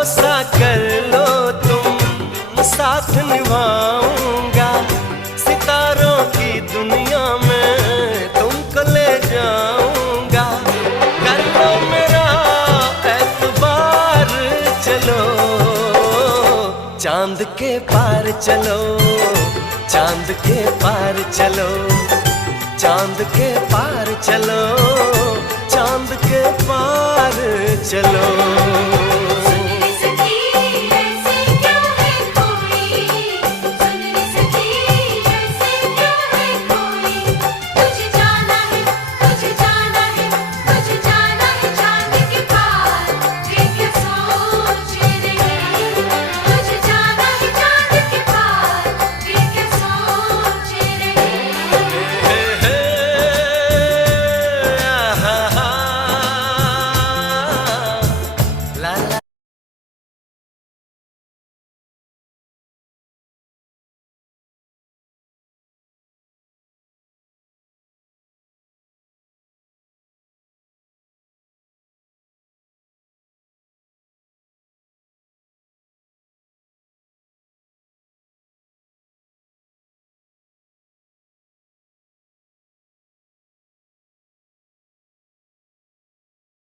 भरोसा कर लो तुम, साथ निभाऊंगा। सितारों की दुनिया में तुमको ले जाऊंगा। कर लो मेरा एतबार, चलो चांद के पार चलो, चांद के पार चलो, चांद के पार चलो, चांद के पार चलो।